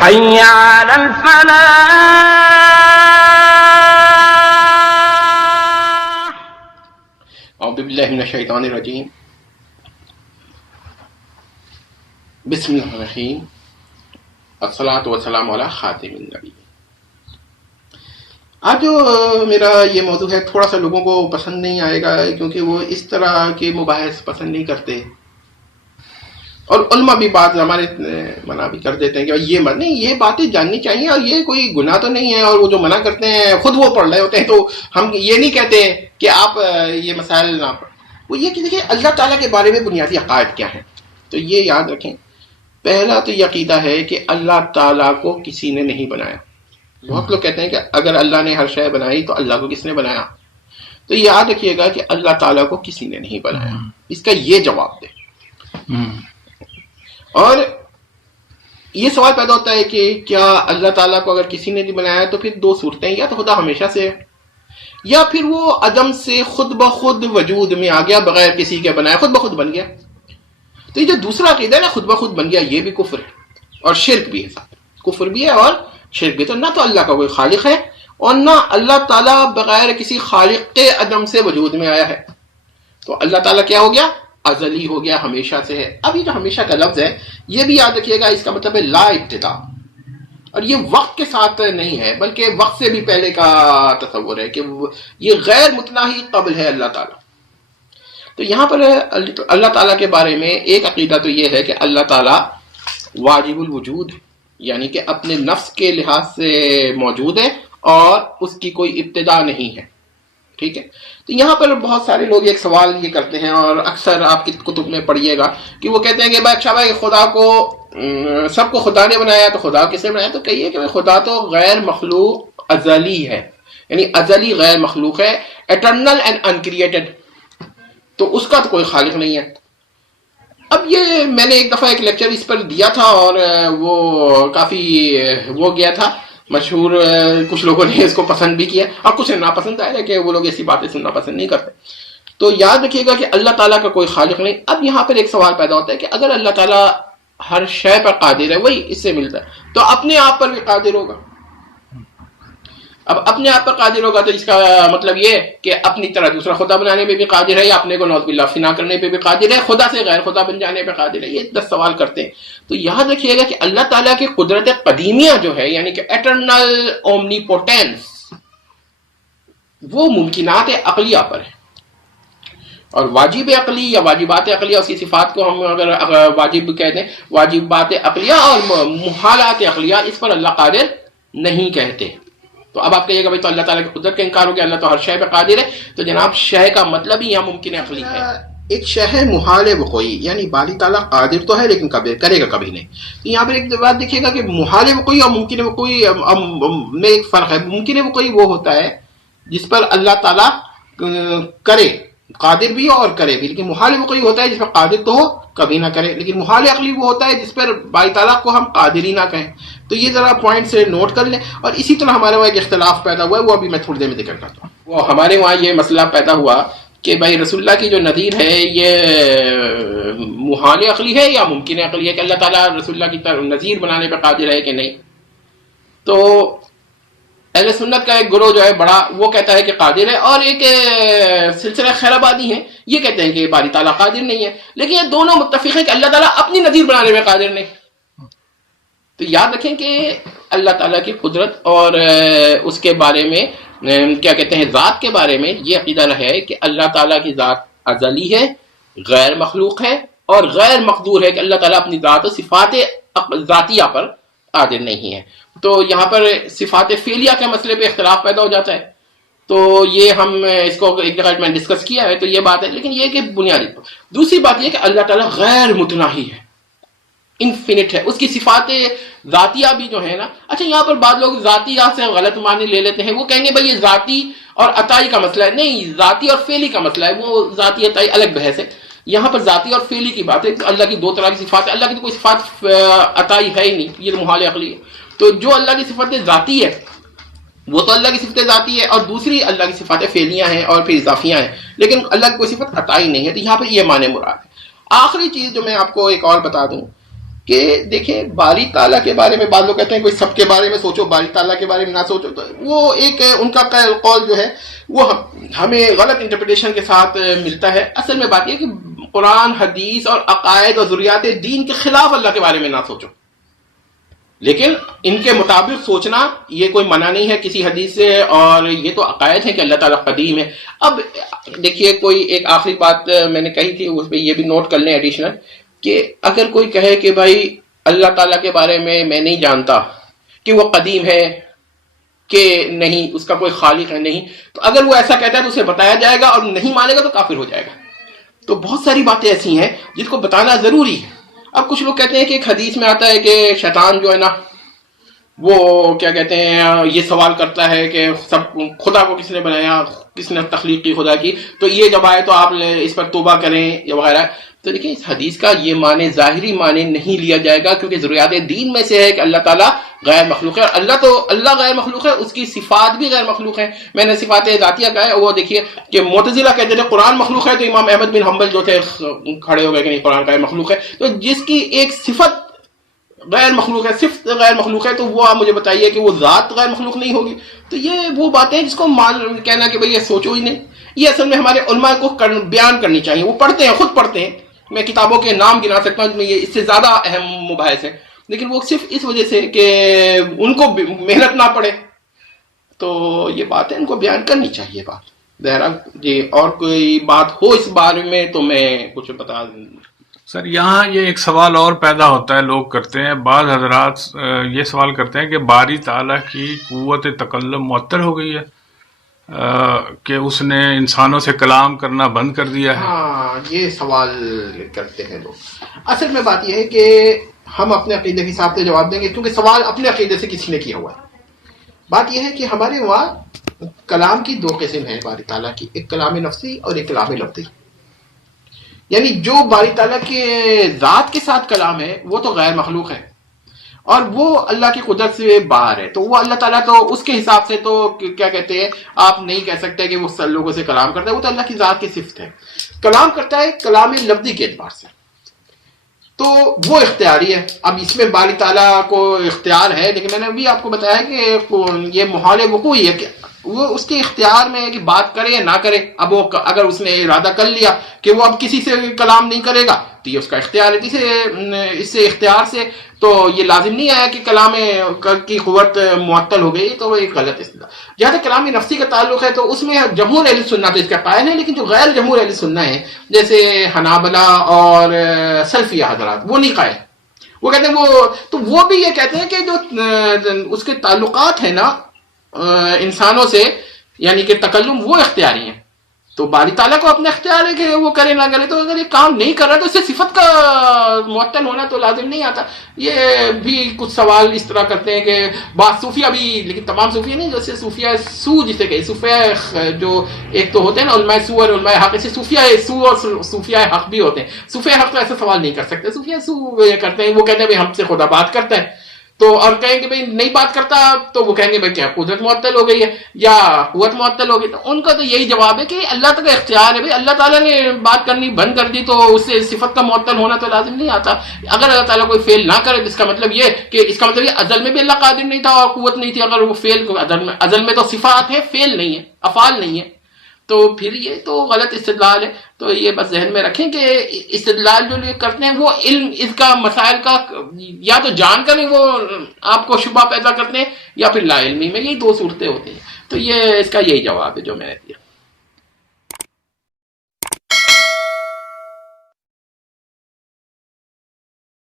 حي على الفلاح. اعوذ باللہ من الشیطان الرجیم. بسم اللہ الرحمن الرحیم. الصلاۃ والسلام علی خاتم النبی. آج جو میرا یہ موضوع ہے تھوڑا سا لوگوں کو پسند نہیں آئے گا، کیونکہ وہ اس طرح کے مباحث پسند نہیں کرتے، اور علماء بھی بعض ہمارے منع بھی کر دیتے ہیں کہ یہ مت نہیں، یہ باتیں جاننی چاہیے اور یہ کوئی گناہ تو نہیں ہے، اور وہ جو منع کرتے ہیں خود وہ پڑھ رہے ہوتے ہیں، تو ہم یہ نہیں کہتے کہ آپ یہ مسائل نہ پڑھ. وہ یہ کہ دیکھیں اللہ تعالیٰ کے بارے میں بنیادی عقائد کیا ہیں. تو یہ یاد رکھیں، پہلا تو یہ عقیدہ ہے کہ اللہ تعالیٰ کو کسی نے نہیں بنایا. بہت لوگ کہتے ہیں کہ اگر اللہ نے ہر شے بنائی تو اللہ کو کس نے بنایا. تو یاد رکھیے گا کہ اللہ تعالیٰ کو کسی نے نہیں بنایا. اس کا یہ جواب دے. اور یہ سوال پیدا ہوتا ہے کہ کیا اللہ تعالیٰ کو اگر کسی نے نہیں بنایا تو پھر دو صورتیں، یا تو خدا ہمیشہ سے ہے، یا پھر وہ عدم سے خود بخود وجود میں آ گیا بغیر کسی کے بنایا، خود بخود بن گیا. تو یہ جو دوسرا عقیدہ ہے نا، خود بخود بن گیا، یہ بھی کفر ہے اور شرک بھی ہے. ساتھ کفر بھی ہے اور شرک بھی. تو نہ تو اللہ کا کوئی خالق ہے اور نہ اللہ تعالیٰ بغیر کسی خالق کے عدم سے وجود میں آیا ہے. تو اللہ تعالیٰ کیا ہو گیا؟ ازلی ہو گیا، ہمیشہ سے ہے. اب یہ جو ہمیشہ کا لفظ ہے یہ بھی یاد رکھیے گا، اس کا مطلب ہے لا ابتدا، اور یہ وقت کے ساتھ نہیں ہے بلکہ وقت سے بھی پہلے کا تصور ہے کہ یہ غیر متناہی قبل ہے اللہ تعالیٰ. تو یہاں پر اللہ تعالیٰ کے بارے میں ایک عقیدہ تو یہ ہے کہ اللہ تعالیٰ واجب الوجود ہے، یعنی کہ اپنے نفس کے لحاظ سے موجود ہے اور اس کی کوئی ابتدا نہیں ہے. ٹھیک ہے. تو یہاں پر بہت سارے لوگ ایک سوال یہ کرتے ہیں، اور اکثر آپ کی کتب میں پڑھیے گا کہ وہ کہتے ہیں کہ بھائی اچھا بھائی خدا کو سب کو خدا نے بنایا تو خدا کس نے بنایا؟ تو کہیے کہ خدا تو غیر مخلوق ازلی ہے، یعنی ازلی غیر مخلوق ہے، ایٹرنل اینڈ انکریٹڈ. تو اس کا تو کوئی خالق نہیں ہے. اب یہ میں نے ایک دفعہ ایک لیکچر اس پر دیا تھا اور وہ کافی وہ گیا تھا مشہور، کچھ لوگوں نے اس کو پسند بھی کیا اور کچھ ناپسند آیا کہ وہ لوگ ایسی باتیں سننا پسند نہیں کرتے. تو یاد رکھیے گا کہ اللہ تعالیٰ کا کوئی خالق نہیں. اب یہاں پر ایک سوال پیدا ہوتا ہے کہ اگر اللہ تعالیٰ ہر شے پر قادر ہے، وہی اس سے ملتا ہے، تو اپنے آپ پر بھی قادر ہوگا. اب اپنے آپ پر قادر ہوگا تو اس کا مطلب یہ کہ اپنی طرح دوسرا خدا بنانے پہ بھی قادر ہے، یا اپنے کو نعوذ باللہ فنا کرنے پہ بھی قادر ہے، خدا سے غیر خدا بن جانے پہ قادر ہے. یہ 10 سوال کرتے ہیں. تو یاد رکھیے گا کہ اللہ تعالیٰ کی قدرت قدیمیہ جو ہے، یعنی کہ ایٹرنل اومنی پوٹینس، وہ ممکنات عقلیہ پر ہے. اور واجب عقلی یا واجبات عقلیہ، اس کی صفات کو ہم اگر واجب کہتے ہیں، واجبات عقلیہ اور محالات عقلیہ، اس پر اللہ قادر نہیں کہتے. تو اب آپ کہیے گا بھائی تو اللہ تعالیٰ کی قدرت کا انکار ہو گیا، اللہ تو ہر شے پہ قادر ہے. تو جناب شے کا مطلب ہی یہاں ممکن عقلی ہے. ایک شے ہے محال وقوعی، یعنی باری تعالیٰ قادر تو ہے لیکن کبھی کرے گا کبھی نہیں. تو یہاں پر ایک بات دیکھیے گا کہ محال وقوعی اور ممکن وقوعی میں ایک فرق ہے. ممکن وقوعی وہ ہوتا ہے جس پر اللہ تعالیٰ کرے، قادر بھی اور کرے بھی، لیکن محال وقوعی ہوتا ہے جس پر قادر تو ہو کبھی نہ کرے. لیکن محال عقلی وہ ہوتا ہے جس پر باری تعالیٰ کو ہم قادر ہی نہ کہیں. تو یہ ذرا پوائنٹ سے نوٹ کر لیں. اور اسی طرح ہمارے وہاں ایک اختلاف پیدا ہوا ہے، وہ ابھی میں تھوڑی دیر میں ذکر کرتا ہوں. وہ ہمارے وہاں یہ مسئلہ پیدا ہوا کہ بھائی رسول اللہ کی جو نظیر ہے یہ محال عقلی ہے یا ممکن عقلی ہے، کہ اللہ تعالیٰ رسول اللہ کی نظیر بنانے پہ قادر ہے کہ نہیں. تو اہل سنت کا ایک گروہ جو ہے بڑا، وہ کہتا ہے کہ قادر ہے، اور ایک سلسلہ خیر آبادی ہیں یہ کہتے ہیں کہ باری تعالیٰ قادر نہیں ہے. لیکن یہ دونوں متفق ہیں کہ اللہ تعالیٰ اپنی نظیر بنانے میں قادر نہیں. تو یاد رکھیں کہ اللہ تعالیٰ کی قدرت اور اس کے بارے میں کیا کہتے ہیں، ذات کے بارے میں یہ عقیدہ ہے کہ اللہ تعالیٰ کی ذات ازلی ہے، غیر مخلوق ہے اور غیر مقدور ہے، کہ اللہ تعالیٰ اپنی ذات و صفات ذاتیہ پر قادر نہیں ہے. تو یہاں پر صفات فعلیہ کے مسئلے پہ اختلاف پیدا ہو جاتا ہے. تو یہ ہم اس کو ایک جگہ میں ڈسکس کیا ہے، تو یہ بات ہے. لیکن یہ کہ بنیادی دوسری بات یہ کہ اللہ تعالیٰ غیر متناہی ہے، انفینٹ ہے. اس کی صفات ذاتیہ بھی جو ہے نا، اچھا یہاں پر بعض لوگ ذاتیہ سے غلط معنی لے لیتے ہیں. وہ کہیں گے بھائی یہ ذاتی اور عطائی کا مسئلہ ہے. نہیں، ذاتی اور فعلی کا مسئلہ ہے، وہ ذاتی عطائی الگ بحث ہے. یہاں پر ذاتی اور فعلی کی بات ہے. اللہ کی دو طرح کی صفات ہے. اللہ کی تو کوئی صفات عطائی ہے ہی نہیں، یہ محال عقلی ہے. تو جو اللہ کی صفت ذاتی ہے وہ تو اللہ کی صفت ذاتی ہے، اور دوسری اللہ کی صفات فعلیاں ہیں اور پھر اضافیاں ہیں، لیکن اللہ کی کوئی صفت عطائی نہیں ہے. تو یہاں پہ یہ معنی مراد ہے. آخری چیز جو میں آپ کو ایک اور بتا دوں کہ دیکھیں باری تعالیٰ کے بارے میں بعض لوگ کہتے ہیں کوئی سب کے بارے میں سوچو، باری تعالیٰ کے بارے میں نہ سوچو، تو وہ ایک ان کا قول جو ہے وہ ہمیں غلط انٹرپریٹیشن کے ساتھ ملتا ہے۔ اصل میں بات یہ کہ قرآن، حدیث اور عقائد اور ضروریات دین کے خلاف اللہ کے بارے میں نہ سوچو، لیکن ان کے مطابق سوچنا یہ کوئی منع نہیں ہے کسی حدیث سے، اور یہ تو عقائد ہیں کہ اللہ تعالیٰ قدیم ہے۔ اب دیکھیے کوئی ایک آخری بات میں نے کہی تھی، اس پہ یہ بھی نوٹ کر لیں ایڈیشنل، کہ اگر کوئی کہے کہ بھائی اللہ تعالیٰ کے بارے میں نہیں جانتا کہ وہ قدیم ہے کہ نہیں، اس کا کوئی خالق ہے نہیں، تو اگر وہ ایسا کہتا ہے تو اسے بتایا جائے گا، اور نہیں مانے گا تو کافر ہو جائے گا۔ تو بہت ساری باتیں ایسی ہیں جس کو بتانا ضروری ہے۔ اب کچھ لوگ کہتے ہیں کہ ایک حدیث میں آتا ہے کہ شیطان جو ہے نا وہ کیا کہتے ہیں یہ سوال کرتا ہے کہ سب خدا کو کس نے بنایا، کس نے تخلیق کی خدا کی، تو یہ جب آئے تو آپ اس پر توبہ کریں یا وغیرہ۔ تو دیکھیں اس حدیث کا یہ معنی ظاہری معنی نہیں لیا جائے گا، کیونکہ ضروریات دین میں سے ہے کہ اللہ تعالیٰ غیر مخلوق ہے، اور اللہ غیر مخلوق ہے، اس کی صفات بھی غیر مخلوق ہیں۔ میں نے صفات ذاتیہ کہا ہے، وہ دیکھیے کہ معتزلہ کہتے تھے قرآن مخلوق ہے، تو امام احمد بن حنبل جو تھے کھڑے ہو گئے کہ نہیں، قرآن غیر مخلوق ہے۔ تو جس کی ایک صفت غیر مخلوق ہے، صفت غیر مخلوق ہے، تو وہ آپ مجھے بتائیے کہ وہ ذات غیر مخلوق نہیں ہوگی؟ تو یہ وہ باتیں ہیں جس کو کہنا کہ بھئی یہ سوچو ہی نہیں، یہ اصل میں ہمارے علماء کو بیان کرنی چاہیے۔ وہ پڑھتے ہیں، خود پڑھتے ہیں، میں کتابوں کے نام گنا سکتا ہوں، یہ اس سے زیادہ اہم مباحث ہے، لیکن وہ صرف اس وجہ سے کہ ان کو محنت نہ پڑے، تو یہ بات ہے، ان کو بیان کرنی چاہیے بات۔ بہرحال جی، اور کوئی بات ہو اس بارے میں تو میں کچھ بتا دوں۔ سر یہاں یہ ایک سوال اور پیدا ہوتا ہے، لوگ کرتے ہیں، بعض حضرات یہ سوال کرتے ہیں کہ باری تعالیٰ کی قوت تکلم معطل ہو گئی ہے، کہ اس نے انسانوں سے کلام کرنا بند کر دیا ہے۔ ہاں، یہ سوال کرتے ہیں لوگ۔ اصل میں بات یہ ہے کہ ہم اپنے عقیدے کے حساب سے جواب دیں گے، کیونکہ سوال اپنے عقیدے سے کسی نے کیا ہوا ہے۔ بات یہ ہے کہ ہمارے وہاں کلام کی دو قسم ہیں باری تعالیٰ کی، ایک کلام نفسی اور ایک کلام لفظی۔ یعنی جو باری تعالیٰ کے ذات کے ساتھ کلام ہے وہ تو غیر مخلوق ہے، اور وہ اللہ کی قدرت سے باہر ہے، تو وہ اللہ تعالیٰ تو اس کے حساب سے تو کیا کہتے ہیں، آپ نہیں کہہ سکتے کہ وہ لوگوں سے کلام کرتا ہے، وہ تو اللہ کی ذات کی صفت ہے۔ کلام کرتا ہے کلام لفظی کے اعتبار سے، تو وہ اختیاری ہے۔ اب اس میں باری تعالیٰ کو اختیار ہے، لیکن میں نے ابھی آپ کو بتایا کہ یہ محال وقوعی ہے کہ وہ اس کے اختیار میں ہے کہ بات کرے یا نہ کرے۔ اب وہ اگر اس نے ارادہ کر لیا کہ وہ اب کسی سے کلام نہیں کرے گا تو یہ اس کا اختیار ہے۔ اس سے اختیار سے تو یہ لازم نہیں آیا کہ کلام کی قوت معطل ہو گئی، تو وہ ایک غلط استدلال۔ جہاں تک کلام نفسی کا تعلق ہے تو اس میں جمہور اہل سنت تو اس کا قائل ہے، لیکن جو غیر جمہور اہل سنت ہیں جیسے حنابلہ اور سلفیہ حضرات وہ نہیں قائل۔ وہ کہتے ہیں وہ بھی یہ کہتے ہیں کہ جو اس کے تعلقات ہیں نا انسانوں سے، یعنی کہ تکلم، وہ اختیاری ہیں۔ تو باری تعالیٰ کو اپنا اختیار ہے کہ وہ کرے نہ کرے، تو اگر یہ کام نہیں کر رہا تو اس سے صفت کا معطل ہونا تو لازم نہیں آتا۔ یہ بھی کچھ سوال اس طرح کرتے ہیں کہ بعض صوفیہ بھی، لیکن تمام صوفیہ نہیں، جیسے صوفیہ سو جسے کہ صوفیہ جو ایک تو ہوتے ہیں نا علماء سو اور علماء حق، اسے صوفیہ سو اور صوفیہ حق بھی ہوتے ہیں۔ صوفیہ حق تو ایسا سوال نہیں کر سکتے، صوفیہ سو یہ کرتے ہیں، وہ کہتے ہیں بھائی ہم سے خدا بات کرتا ہے، تو اور کہیں گے بھائی نہیں بات کرتا، تو وہ کہیں گے بھائی کیا قدرت معطل ہو گئی ہے یا قوت معطل ہو گئی۔ تو ان کا تو یہی جواب ہے کہ اللہ تعالیٰ کا اختیار ہے، بھائی اللہ تعالیٰ نے بات کرنی بند کر دی تو اس سے صفت کا معطل ہونا تو لازم نہیں آتا۔ اگر اللہ تعالیٰ کوئی فعل نہ کرے تو اس کا مطلب یہ کہ اس کا مطلب یہ ازل میں بھی اللہ قادر نہیں تھا اور قوت نہیں تھی۔ اگر وہ فعل ازل میں تو صفات ہے، فعل نہیں ہے، افعال نہیں ہے، تو پھر یہ تو غلط استدلال ہے۔ تو یہ بس ذہن میں رکھیں کہ استدلال جو لوگ کرتے ہیں وہ علم اس کا مسائل کا یا تو جان کر وہ آپ کو شبہ پیدا کرتے ہیں یا پھر لا علمی میں، یہی دو صورتیں ہوتی ہیں۔ تو یہ اس کا یہی جواب ہے جو میں نے دیا۔